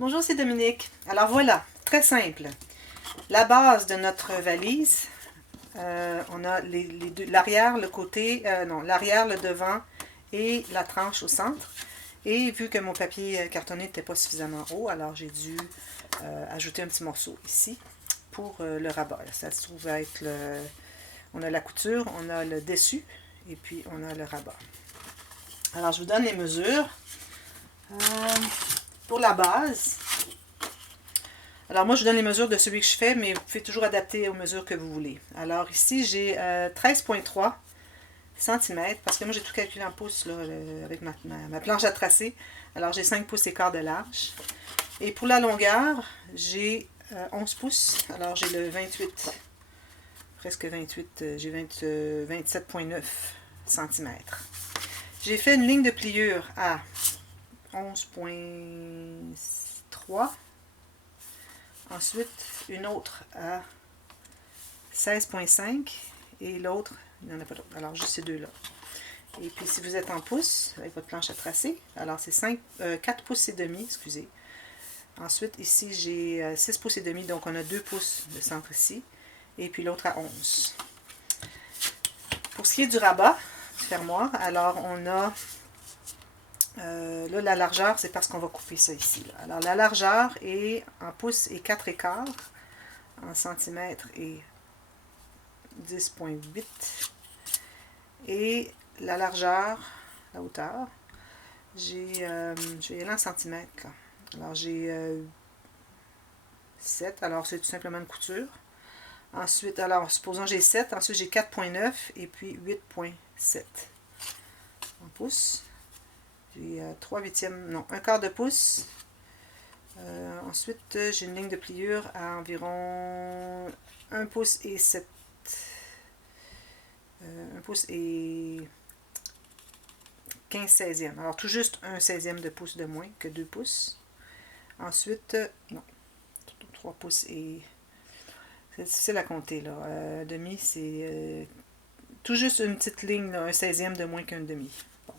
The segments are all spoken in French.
Bonjour, c'est Dominique. Alors voilà, très simple. La base de notre valise, on a l'arrière, le côté, non, l'arrière, le devant et la tranche au centre. Et vu que mon papier cartonné n'était pas suffisamment haut, alors j'ai dû ajouter un petit morceau ici pour le rabat. Ça se trouve être on a la couture, on a le dessus et puis on a le rabat. Alors je vous donne les mesures. Pour la base, alors moi je vous donne les mesures de celui que je fais, mais vous pouvez toujours adapter aux mesures que vous voulez. Alors ici j'ai 13,3 cm, parce que moi j'ai tout calculé en pouces là, avec ma planche à tracer. Alors j'ai 5 pouces et quart de large. Et pour la longueur, j'ai 11 pouces, alors j'ai le 28, presque 28, j'ai 27,9 cm. J'ai fait une ligne de pliure à 11,3. Ensuite, une autre à 16,5 et l'autre, il n'y en a pas d'autre. Alors, juste ces deux-là. Et puis, si vous êtes en pouces, avec votre planche à tracer, alors c'est 4 pouces et demi, excusez. Ensuite, ici, j'ai 6 pouces et demi, donc on a 2 pouces de centre ici. Et puis l'autre à 11. Pour ce qui est du rabat, du fermoir, alors on a... là, la largeur, c'est parce qu'on va couper ça ici. Là. Alors, la largeur est en pouces et 4 écarts, en centimètres et 10,8. Et la largeur, la hauteur, je vais y aller en centimètres. Là. Alors, j'ai 7. Alors, c'est tout simplement une couture. Ensuite, alors, supposons que j'ai 7. Ensuite, j'ai 4,9 et puis 8,7 en pouces. J'ai 3 huitièmes, non, un quart de pouce. Ensuite, j'ai une ligne de pliure à environ 1 pouce et 7. 1 pouce et 15 16e. Alors, tout juste un 16e de pouce de moins que 2 pouces. Ensuite, non, 3 pouces et... C'est difficile à compter, là. Demi, c'est tout juste une petite ligne, là, un 16e de moins qu'un demi. Bon.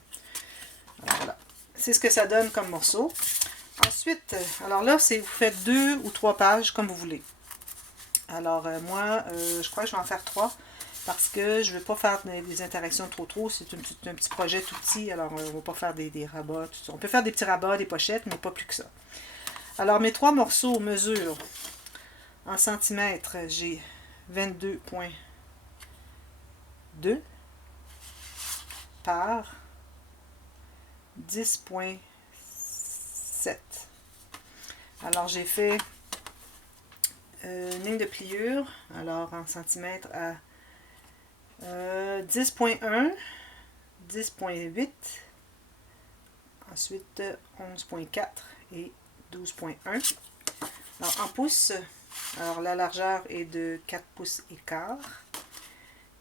Alors, voilà. C'est ce que ça donne comme morceau. Ensuite, alors là, vous faites 2 ou 3 pages comme vous voulez. Alors, moi, je crois que je vais en faire 3 parce que je ne veux pas faire des interactions trop. C'est un petit projet tout petit, alors on ne va pas faire des rabats, tout ça. On peut faire des petits rabats, des pochettes, mais pas plus que ça. Alors, mes 3 morceaux mesurent en centimètres, j'ai 22,2 par 10,7. Alors, j'ai fait une ligne de pliure, alors en centimètres à 10,1, 10,8, ensuite 11,4 et 12,1. Alors, en pouces, alors la largeur est de 4 pouces et quart.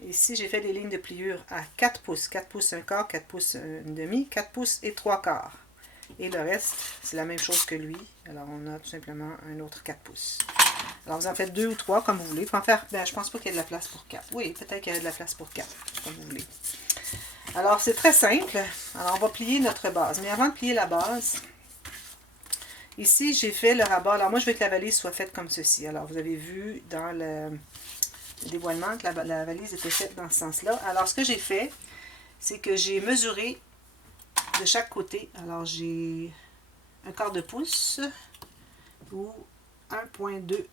Ici, j'ai fait des lignes de pliure à 4 pouces, 4 pouces un quart, 4 pouces une demi, 4 pouces et 3 quarts. Et le reste, c'est la même chose que lui. Alors, on a tout simplement un autre 4 pouces. Alors, vous en faites 2 ou 3 comme vous voulez. Vous pouvez en faire, ben, je pense pas qu'il y ait de la place pour 4. Oui, peut-être qu'il y a de la place pour 4, comme vous voulez. Alors, c'est très simple. Alors, on va plier notre base. Mais avant de plier la base, ici, j'ai fait le rabat. Alors, moi, je veux que la valise soit faite comme ceci. Alors, vous avez vu dans le dévoilement que la valise était faite dans ce sens-là. Alors, ce que j'ai fait, c'est que j'ai mesuré de chaque côté. Alors, j'ai un quart de pouce ou 1,2,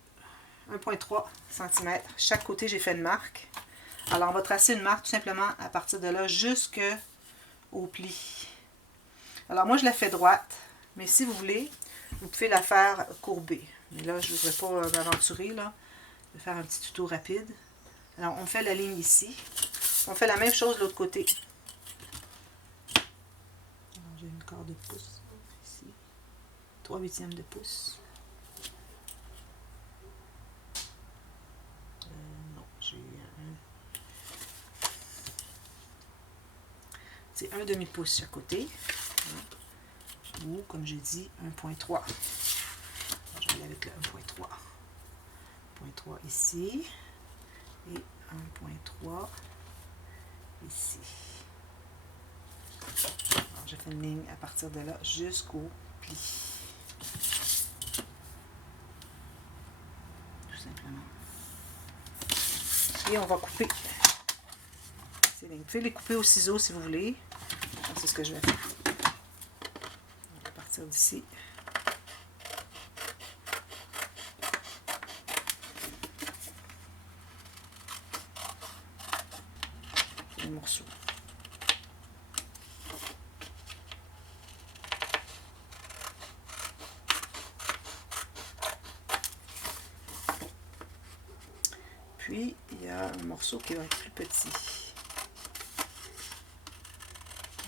1,3 cm. Chaque côté, j'ai fait une marque. Alors, on va tracer une marque tout simplement à partir de là jusqu'au pli. Alors, moi, je la fais droite, mais si vous voulez, vous pouvez la faire courbée. Mais là, je ne voudrais pas m'aventurer, là. Je vais faire un petit tuto rapide. Alors, on fait la ligne ici. On fait la même chose de l'autre côté. J'ai une quart de pouce ici. 3 huitièmes de pouce. Non, j'ai c'est un demi-pouce chaque côté. Ou, comme j'ai dit, 1,3. Je vais aller avec le 1,3. 1,3 ici. Et 1,3 ici. Alors, je fais une ligne à partir de là jusqu'au pli. Et on va couper ces lignes. Vous pouvez les couper au ciseau si vous voulez. C'est ce que je vais faire. On va partir d'ici. Les morceaux. Puis, il y a un morceau qui va être plus petit.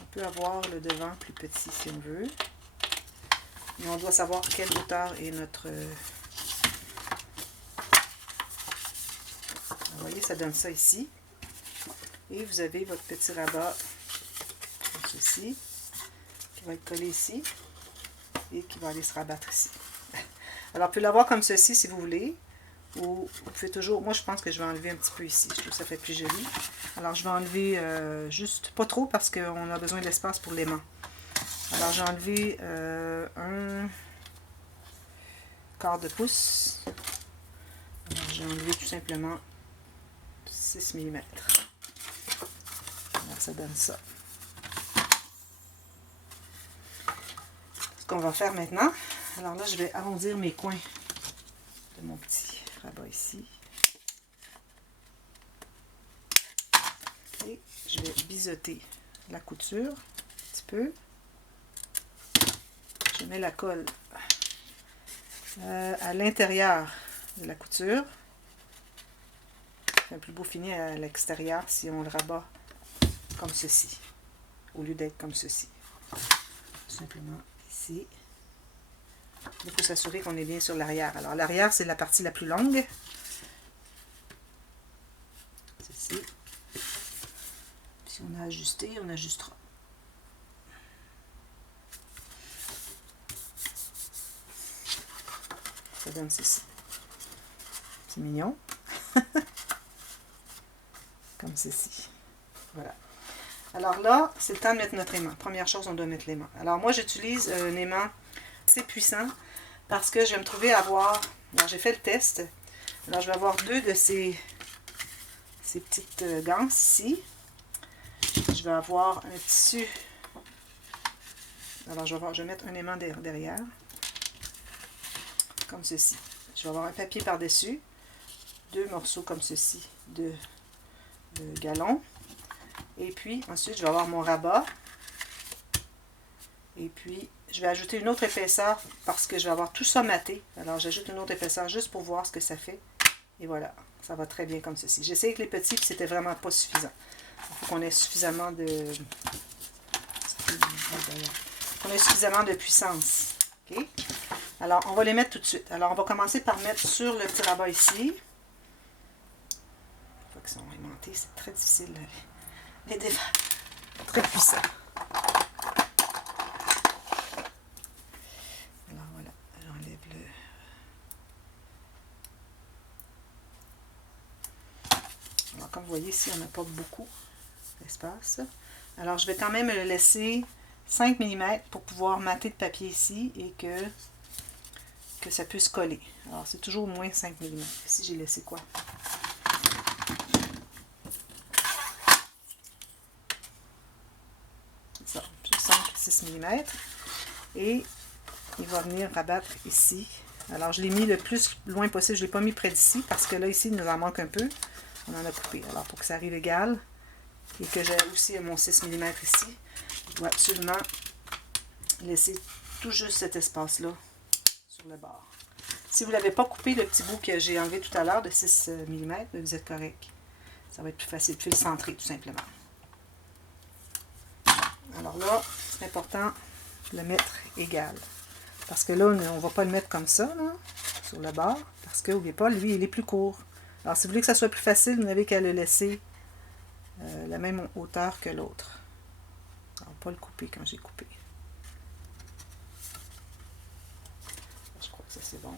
On peut avoir le devant plus petit si on veut. Mais on doit savoir quelle hauteur est notre... Vous voyez, ça donne ça ici. Et vous avez votre petit rabat, comme ceci, qui va être collé ici et qui va aller se rabattre ici. Alors, vous pouvez l'avoir comme ceci si vous voulez. Ou vous pouvez toujours, moi je pense que je vais enlever un petit peu ici, je trouve que ça fait plus joli. Alors je vais enlever juste, pas trop parce qu'on a besoin d'espace pour l'aimant. Alors j'ai enlevé un quart de pouce. Alors j'ai enlevé tout simplement 6 mm. Alors ça donne ça. Ce qu'on va faire maintenant, alors là je vais arrondir mes coins de mon petit rabat ici. Et je vais biseauter la couture un petit peu. Je mets la colle à l'intérieur de la couture. C'est un plus beau fini à l'extérieur si on le rabat comme ceci, au lieu d'être comme ceci. Tout simplement ici. Il faut s'assurer qu'on est bien sur l'arrière. Alors l'arrière, c'est la partie la plus longue. Ceci. Si on a ajusté, on ajustera. Ça donne ceci. C'est mignon. Comme ceci. Voilà. Alors là, c'est le temps de mettre notre aimant. Première chose, on doit mettre l'aimant. Alors moi, j'utilise un aimant assez puissant parce que je vais me trouver à avoir... Alors j'ai fait le test. Alors je vais avoir deux de ces petites ganses ici. Je vais avoir un tissu. Alors je vais mettre un aimant derrière. Comme ceci. Je vais avoir un papier par-dessus. Deux morceaux comme ceci de galon. Et puis ensuite je vais avoir mon rabat. Et puis je vais ajouter une autre épaisseur parce que je vais avoir tout ça maté. Alors j'ajoute une autre épaisseur juste pour voir ce que ça fait. Et voilà, ça va très bien comme ceci. J'ai essayé avec les petits puis c'était vraiment pas suffisant. Il faut qu'on ait suffisamment de... qu'on ait suffisamment de puissance. Okay? Alors on va les mettre tout de suite. Alors on va commencer par mettre sur le petit rabat ici. Une fois qu'ils sont aimantés, c'est très difficile. Les défaire. Très puissant. Alors voilà, j'enlève le... Alors comme vous voyez ici, on n'a pas beaucoup d'espace. Alors je vais quand même le laisser 5 mm pour pouvoir mater le papier ici et que ça puisse coller. Alors c'est toujours au moins 5 mm. Ici j'ai laissé quoi? Ça, 5-6 mm. Et il va venir rabattre ici. Alors je l'ai mis le plus loin possible. Je ne l'ai pas mis près d'ici parce que là ici il nous en manque un peu. On en a coupé. Alors pour que ça arrive égal et que j'ai aussi mon 6 mm ici, je dois absolument laisser tout juste cet espace-là sur le bord. Si vous ne l'avez pas coupé, le petit bout que j'ai enlevé tout à l'heure de 6 mm, vous êtes correct. Ça va être plus facile. Puis le centrer tout simplement. Alors là, c'est important de le mettre égal. Parce que là, on ne va pas le mettre comme ça, là, sur le bord. Parce que, n'oubliez pas, lui, il est plus court. Alors, si vous voulez que ça soit plus facile, vous n'avez qu'à le laisser la même hauteur que l'autre. Alors, pas le couper quand j'ai coupé. Je crois que ça, c'est bon.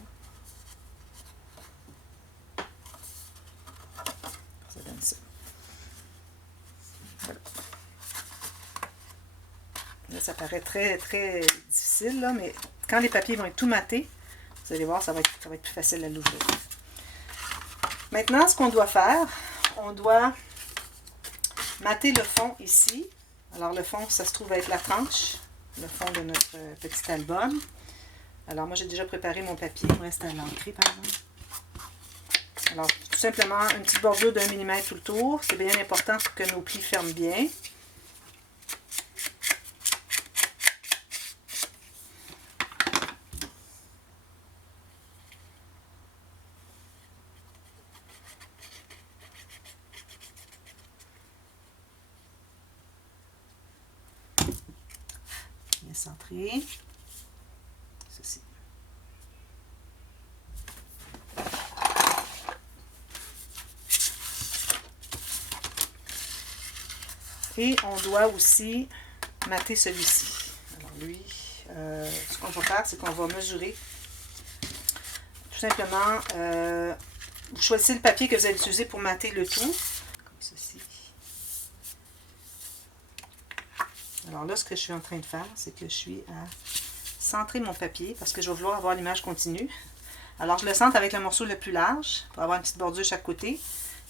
Ça donne ça. Voilà. Là, ça paraît très, très difficile, là, mais quand les papiers vont être tout matés, vous allez voir, ça va être plus facile à l'ouvrir. Maintenant, ce qu'on doit faire, on doit mater le fond ici. Alors le fond, ça se trouve être la tranche, le fond de notre petit album. Alors moi j'ai déjà préparé mon papier, il me reste à l'encrer par exemple. Alors tout simplement une petite bordure d'1 mm tout le tour, c'est bien important pour que nos plis ferment bien. Bien centré. Ceci. Et on doit aussi mater celui-ci. Alors lui, ce qu'on va faire, c'est qu'on va mesurer. Tout simplement, vous choisissez le papier que vous allez utiliser pour mater le tout. Comme ceci. Alors là, ce que je suis en train de faire, c'est que je suis à centrer mon papier parce que je vais vouloir avoir l'image continue. Alors je le centre avec le morceau le plus large pour avoir une petite bordure de chaque côté.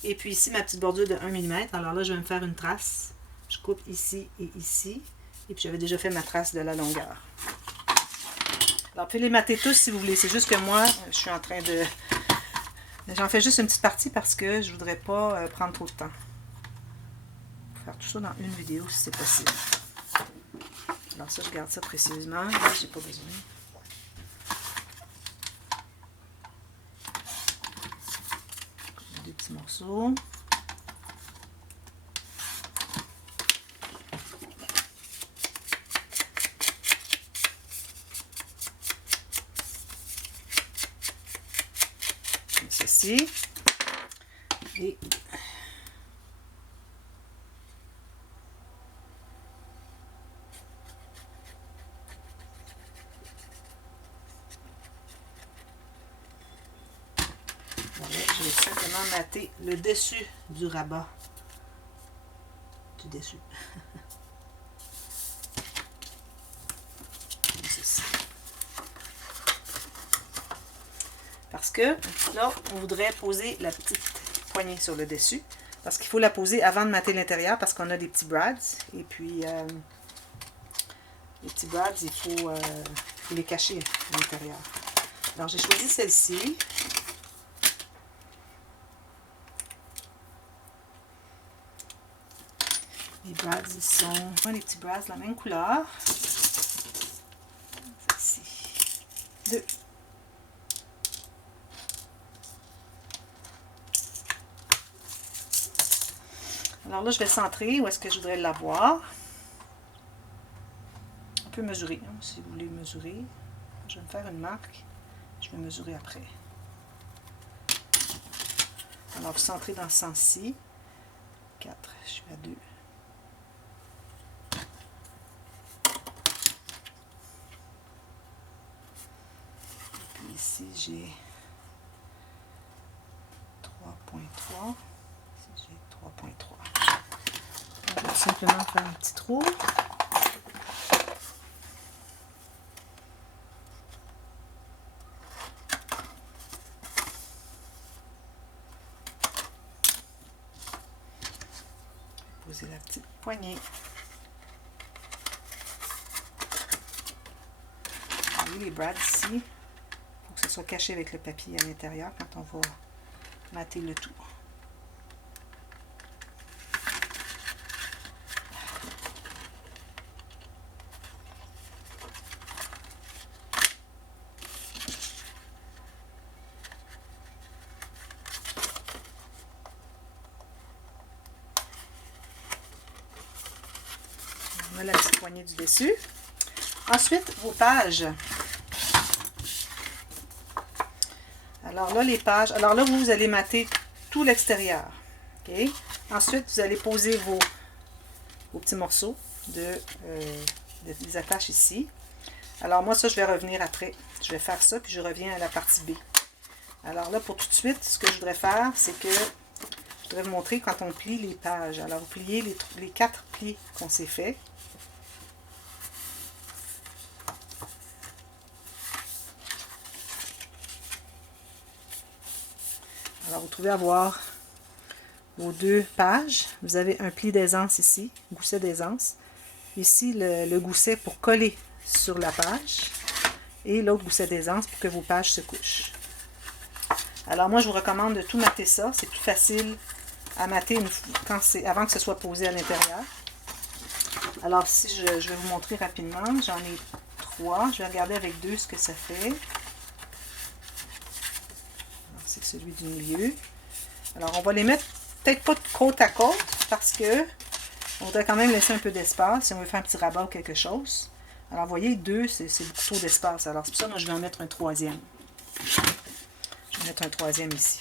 Et puis ici, ma petite bordure de 1 mm. Alors là, je vais me faire une trace. Je coupe ici et ici. Et puis j'avais déjà fait ma trace de la longueur. Alors vous pouvez les mater tous si vous voulez. C'est juste que moi, je suis en train de... J'en fais juste une petite partie parce que je ne voudrais pas prendre trop de temps. Faire tout ça dans une vidéo si c'est possible. Alors ça, je garde ça précieusement. Là, j'ai pas besoin. Deux petits morceaux. Comme ceci. Et je vais simplement mater le dessus du rabat. Du dessus. Parce que là, on voudrait poser la petite poignée sur le dessus. Parce qu'il faut la poser avant de mater l'intérieur parce qu'on a des petits brads. Et puis, les petits brads, il faut les cacher à l'intérieur. Alors, j'ai choisi celle-ci. Les brads, ils sont les petits brads de la même couleur. Celle-ci. 2. Alors là, je vais centrer où est-ce que je voudrais l'avoir. On peut mesurer, hein, si vous voulez mesurer. Je vais me faire une marque. Je vais mesurer après. Alors, vous centrez dans ce sens-ci. 4, je suis à 2. Et puis ici, j'ai 3.3. Ici, j'ai 3.3. On va tout simplement faire un petit trou. Poser la petite poignée. Vous voyez les brads ici, il faut que ça soit caché avec le papier à l'intérieur quand on va mater le tout. On a la petite poignée du dessus. Ensuite, vos pages. Alors là, les pages. Alors là, vous allez mater tout l'extérieur. Okay? Ensuite, vous allez poser vos petits morceaux des attaches ici. Alors moi, ça, je vais revenir après. Je vais faire ça, puis je reviens à la partie B. Alors là, pour tout de suite, ce que je voudrais faire, c'est que je voudrais vous montrer quand on plie les pages. Alors, vous pliez les 4 plis qu'on s'est fait. Alors, vous trouvez avoir vos 2 pages. Vous avez un pli d'aisance ici, gousset d'aisance. Ici, le gousset pour coller sur la page. Et l'autre gousset d'aisance pour que vos pages se couchent. Alors moi, je vous recommande de tout mater ça. C'est plus facile à mater avant que ce soit posé à l'intérieur. Alors si je vais vous montrer rapidement. J'en ai 3. Je vais regarder avec 2 ce que ça fait. C'est celui du milieu. Alors on va les mettre peut-être pas côte à côte parce que on voudrait quand même laisser un peu d'espace si on veut faire un petit rabat ou quelque chose. Alors, vous voyez, 2, c'est beaucoup trop d'espace. Alors, c'est pour ça que moi, je vais en mettre un 3e. Je vais mettre un 3e ici.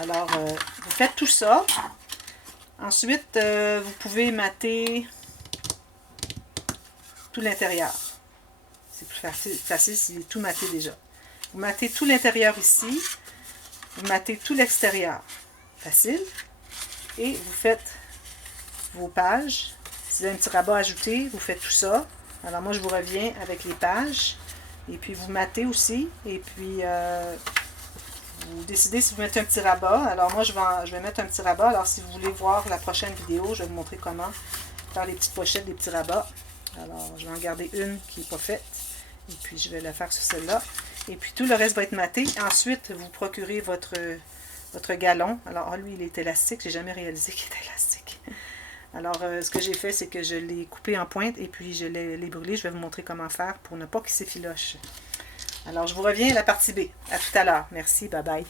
Alors, vous faites tout ça. Ensuite, vous pouvez mater tout l'intérieur. C'est plus facile si tout maté déjà. Vous matez tout l'intérieur ici. Vous matez tout l'extérieur. Facile. Et vous faites vos pages. Si vous avez un petit rabat ajouté, vous faites tout ça. Alors moi, je vous reviens avec les pages. Et puis, vous matez aussi. Et puis, vous décidez si vous mettez un petit rabat. Alors moi, je vais mettre un petit rabat. Alors, si vous voulez voir la prochaine vidéo, je vais vous montrer comment faire les petites pochettes, des petits rabats. Alors, je vais en garder une qui n'est pas faite. Et puis, je vais la faire sur celle-là. Et puis, tout le reste va être maté. Ensuite, vous procurez votre galon. Alors, lui, il est élastique. Je n'ai jamais réalisé qu'il était élastique. Alors, ce que j'ai fait, c'est que je l'ai coupé en pointe et puis je l'ai brûlé. Je vais vous montrer comment faire pour ne pas qu'il s'effiloche. Alors, je vous reviens à la partie B. À tout à l'heure. Merci. Bye bye.